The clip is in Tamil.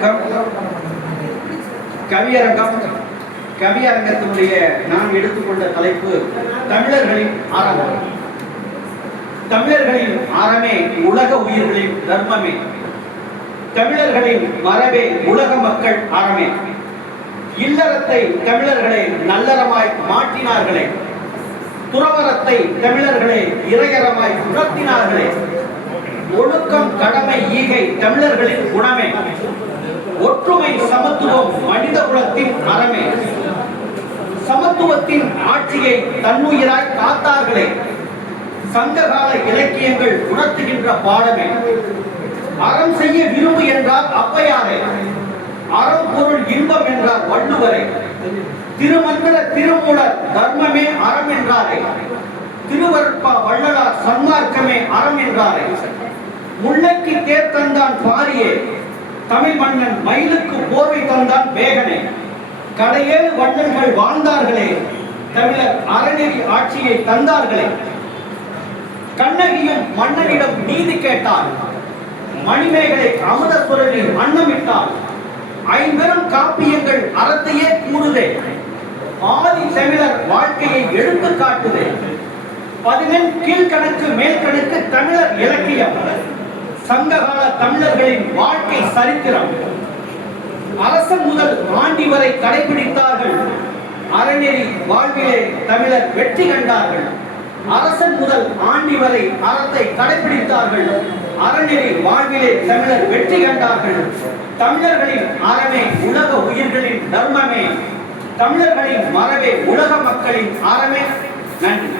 வணக்கம். கவியரங்கத்தினுடைய நான் எடுத்துக்கொண்ட தலைப்பு தமிழர்களின் ஆரம்பம். தமிழர்களின் ஆரமே உலக உயிர்களின் தர்மமே, தமிழர்களின் மரபே உலக மக்கள் ஆரமே. இல்லறத்தை தமிழர்களே நல்லறமாய் மாற்றினார்களே, துறவரத்தை தமிழர்களே இறையறமாய் உணர்த்தினார்களே. ஒழுக்கம் கடமை ஈகை தமிழர்களின் குணமே, ஒற்றுமை சமத்துவம் மனித குலத்தின் அறமே. சமத்துவத்தின் ஆட்சியை தன்னுயிராய் காத்தார்களே, சங்ககால இலக்கியங்கள் உணர்த்துகின்ற பாடமே. அறம் செய்ய விரும்பு என்றார் ஔவையாரே, அறம் பொருள் இன்பம் என்றார் வள்ளுவரே. திருமந்திர திருமூலர் தர்மமே அறம் என்றாரே, திருவருட்பா வள்ளலார் சன்மார்க்கமே அறம் என்றாரே. முல்லைக்கு தேர் தந்தான் பாரியே, தமிழ் மன்னன் மயிலுக்கு போர்வை தந்தான் வேகனே. கடையேழு வண்ணன்கள் வாழ்ந்தார்களே, தமிழர் அறநெறி ஆட்சியை தந்தார்களே. கண்ணகியும் மன்னனிடம் நீதி கேட்டார், மணிமேகலை அமுத சுரவி அன்னமிட்டார். ஐம்பெரும் காப்பியங்கள் அறத்தையே கூறுதே, ஆதி தமிழர் வாழ்க்கையை எடுத்து காட்டுதே. 11 கீழ்கணக்கு மேல் கணக்கு தமிழர் இலக்கியம், சங்ககால தமிழர்களின் வாழ்க்கை சரித்திரம். அரசன் முதல் ஆண்டி வரை கடைபிடித்தார்கள், அறநெறி வாழ்விலே தமிழர் வெற்றி கண்டார்கள். அரசன் முதல் ஆண்டி வரை அறத்தை கடைபிடித்தார்கள், அறநெறி வாழ்விலே தமிழர் வெற்றி கண்டார்கள். தமிழர்களின் அறமே உலக உயிர்களின் தர்மமே, தமிழர்களின் மரபே உலக மக்களின் அறமே. நன்றி.